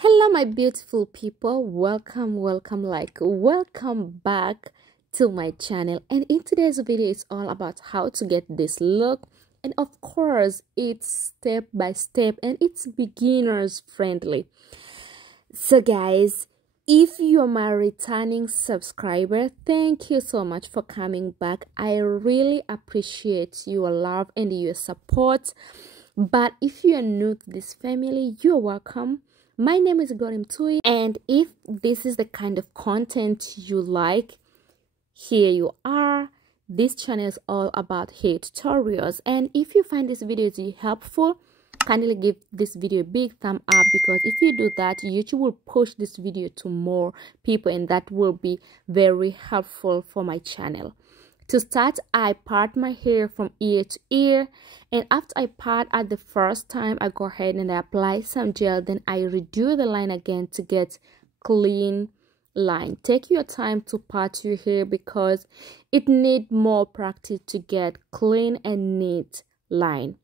Hello my beautiful people, welcome back to my channel. And in today's video it's all about how to get this look, and of course it's step by step and it's beginners friendly. So guys, if you're my returning subscriber, thank you so much for coming back. I really appreciate your love and your support. But if you are new to this family, you're welcome. My name is Tui, and if this is the kind of content you like, here you are. This channel is all about hair tutorials, and if you find this video to be helpful, kindly give this video a big thumb up, because if you do that, YouTube will push this video to more people, and that will be very helpful for my channel. To start, I part my hair from ear to ear, and after I part at the first time, I go ahead and I apply some gel, then I redo the line again to get clean line. Take your time to part your hair because it needs more practice to get clean and neat line.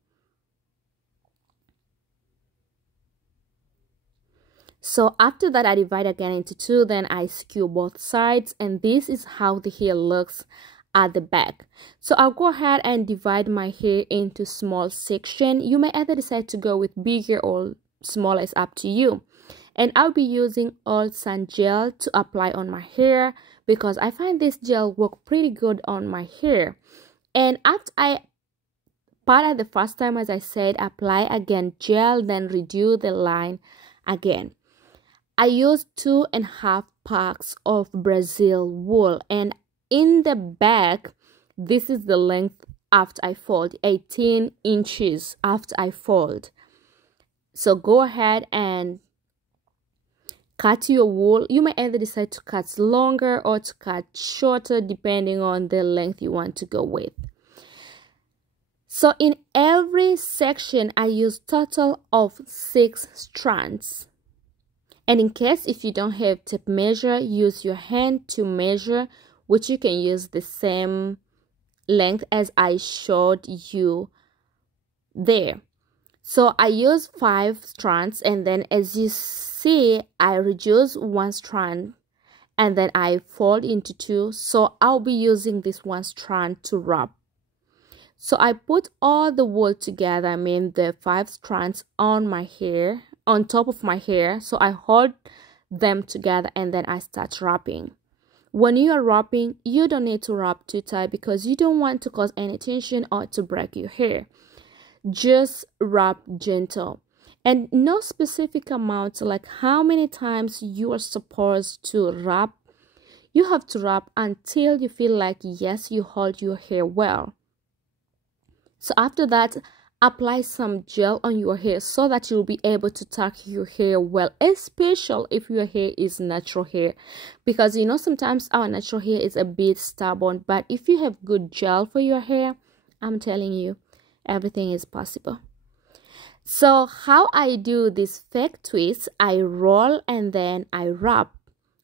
So after that, I divide again into two, then I skew both sides, and this is how the hair looks at the back. So I'll go ahead and divide my hair into small section. You may either decide to go with bigger or smaller, it's up to you. And I'll be using all sun gel to apply on my hair because I find this gel work pretty good on my hair. And after I part at the first time, as I said, apply again gel, then redo the line again. I used 2.5 packs of Brazil wool, and in the back, this is the length after I fold, 18 inches after I fold. So go ahead and cut your wool. You may either decide to cut longer or to cut shorter depending on the length you want to go with. So in every section, I use total of 6 strands. And in case if you don't have tape measure, use your hand to measure, which you can use the same length as I showed you there. So I use 5 strands, and then as you see, I reduce 1 strand and then I fold into 2. So I'll be using this 1 strand to wrap. So I put all the wool together, I mean the 5 strands on my hair, on top of my hair. So I hold them together and then I start wrapping. When you are wrapping, you don't need to wrap too tight because you don't want to cause any tension or to break your hair. Just wrap gentle, and no specific amount, like how many times you are supposed to wrap. You have to wrap until you feel like yes, you hold your hair well. So after that, apply some gel on your hair so that you'll be able to tuck your hair well, especially if your hair is natural hair, because you know sometimes our natural hair is a bit stubborn, but if you have good gel for your hair, I'm telling you, everything is possible. So how I do this fake twist, I roll and then I wrap,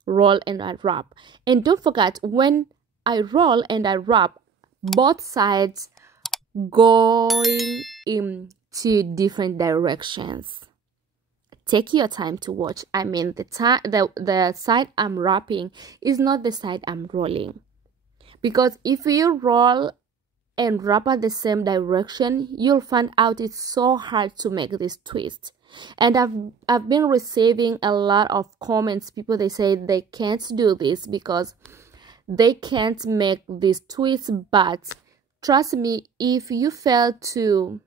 roll and I wrap. And don't forget, when I roll and I wrap, both sides going into different directions. Take your time to watch. I mean, the side I'm wrapping is not the side I'm rolling, because if you roll and wrap at the same direction, you'll find out it's so hard to make this twist. And I've been receiving a lot of comments. People, they say they can't do this because they can't make this twist, but trust me, if you fail to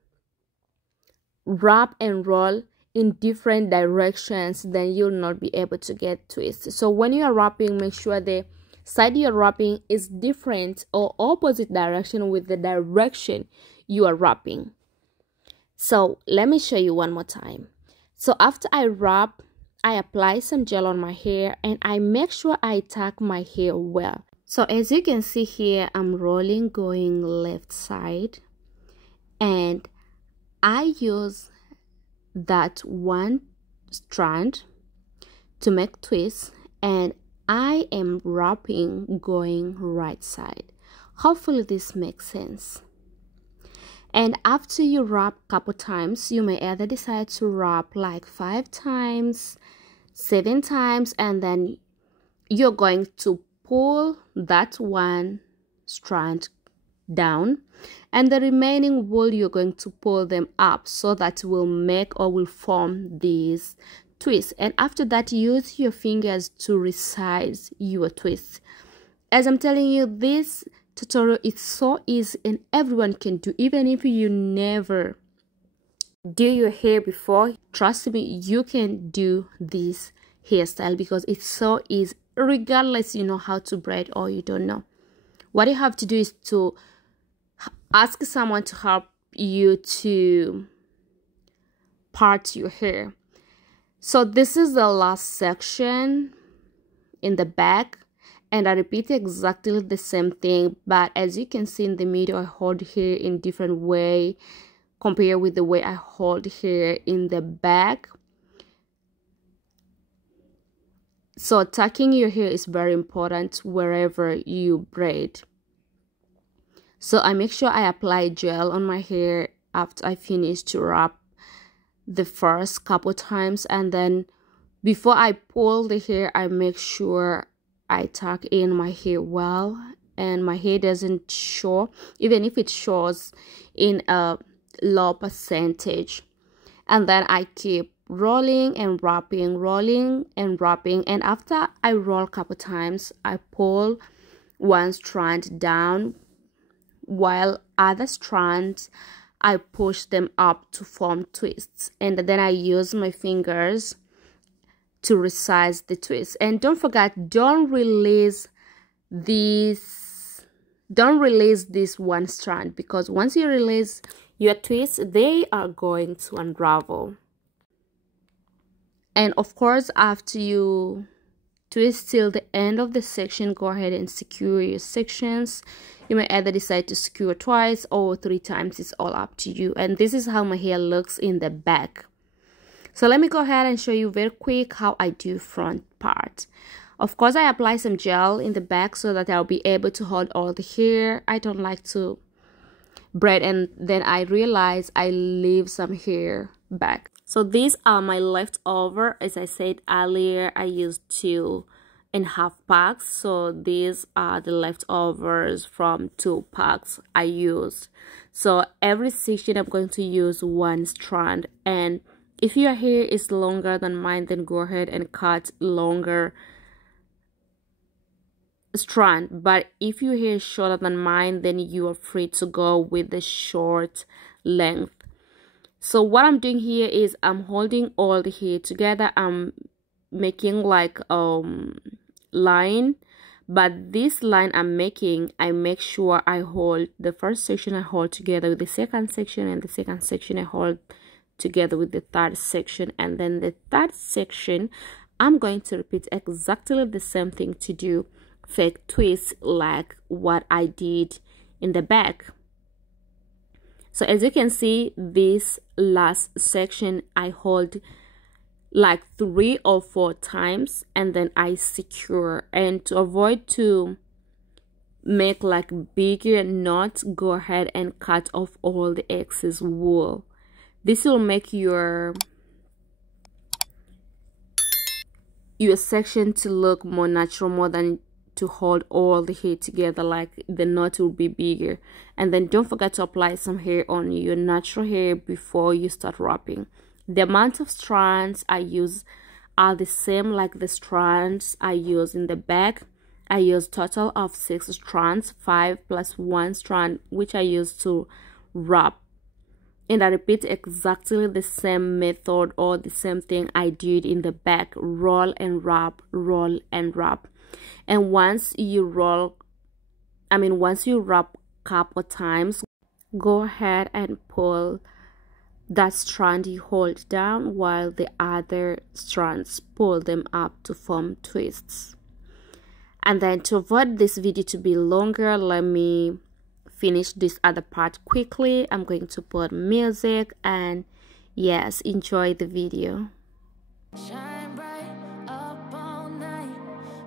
wrap and roll in different directions, then you'll not be able to get twisted. So when you are wrapping, make sure the side you're wrapping is different or opposite direction with the direction you are wrapping. So let me show you one more time. So after I wrap, I apply some gel on my hair and I make sure I tuck my hair well. So as you can see here, I'm rolling going left side, and I use that 1 strand to make twists, and I am wrapping going right side. Hopefully this makes sense. And after you wrap a couple times, you may either decide to wrap like 5 times, 7 times, and then you're going to pull that one strand down, and the remaining wool you're going to pull them up so that will make or will form these twists. And after that, use your fingers to resize your twist. As I'm telling you, this tutorial is so easy and everyone can do. Even if you never do your hair before, trust me, you can do this hairstyle because it's so easy, regardless you know how to braid or you don't know. What you have to do is to ask someone to help you to part your hair. So this is the last section in the back, and I repeat exactly the same thing, but as you can see in the middle, I hold hair in different way compared with the way I hold hair in the back. So tucking your hair is very important wherever you braid. So I make sure I apply gel on my hair after I finish to wrap the first couple times, and then before I pull the hair, I make sure I tuck in my hair well and my hair doesn't show, even if it shows in a low percentage. And then I keep rolling and wrapping, rolling and wrapping, and after I roll a couple times, I pull one strand down while other strands I push them up to form twists, and then I use my fingers to resize the twist. And don't forget, don't release this one strand, because once you release your twists, they are going to unravel. And of course, after you twist till the end of the section, go ahead and secure your sections. You may either decide to secure twice or 3 times. It's all up to you. And this is how my hair looks in the back. So let me go ahead and show you very quick how I do front part. Of course, I apply some gel in the back so that I'll be able to hold all the hair. I don't like to braid and then I realize I leave some hair back. So these are my leftover. As I said earlier, I used 2.5 packs. So these are the leftovers from 2 packs I used. So every section I'm going to use 1 strand, and if your hair is longer than mine, then go ahead and cut longer strand. But if your hair is shorter than mine, then you are free to go with the short length. So what I'm doing here is I'm holding all the hair together. I'm making like line, but this line I'm making, I make sure I hold the first section, I hold together with the second section, and the second section I hold together with the third section, and then the third section I'm going to repeat exactly the same thing to do fake twists like what I did in the back. So as you can see, this last section I hold like 3 or 4 times, and then I secure. And to avoid to make like bigger knots, go ahead and cut off all the excess wool. This will make your section to look more natural, more than to hold all the hair together, like the knot will be bigger. And then don't forget to apply some hair on your natural hair before you start wrapping. The amount of strands I use are the same like the strands I use in the back. I use total of 6 strands, 5 plus 1 strand which I use to wrap. And I repeat exactly the same method or the same thing I did in the back. Roll and wrap, roll and wrap. And once you wrap couple times, go ahead and pull that strand you hold down while the other strands pull them up to form twists. And then to avoid this video to be longer, let me finish this other part quickly. I'm going to put music, and yes, enjoy the video. Shine bright up all night,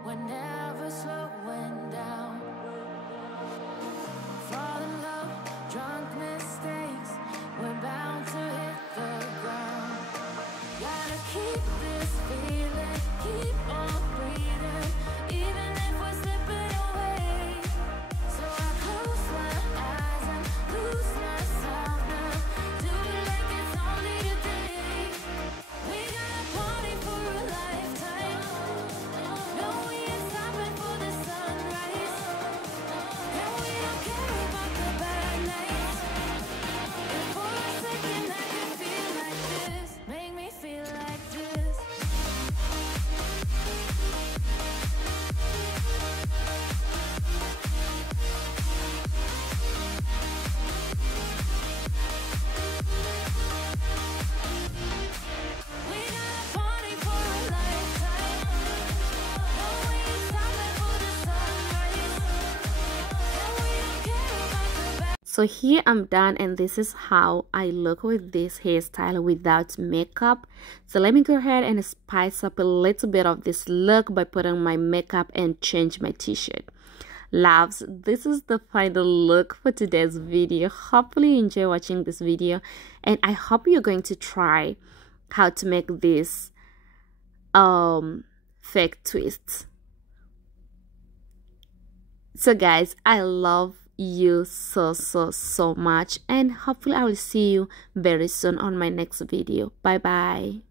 we're never slowing down. Fall in love, drunk mistakes, we're bound to hit the ground. Gotta keep this feeling So here I'm done, and this is how I look with this hairstyle without makeup. So let me go ahead and spice up a little bit of this look by putting my makeup and change my t-shirt. Loves, this is the final look for today's video. Hopefully you enjoy watching this video, and I hope you're going to try how to make this fake twist. So guys, I love you so much, and hopefully I will see you very soon on my next video. Bye bye.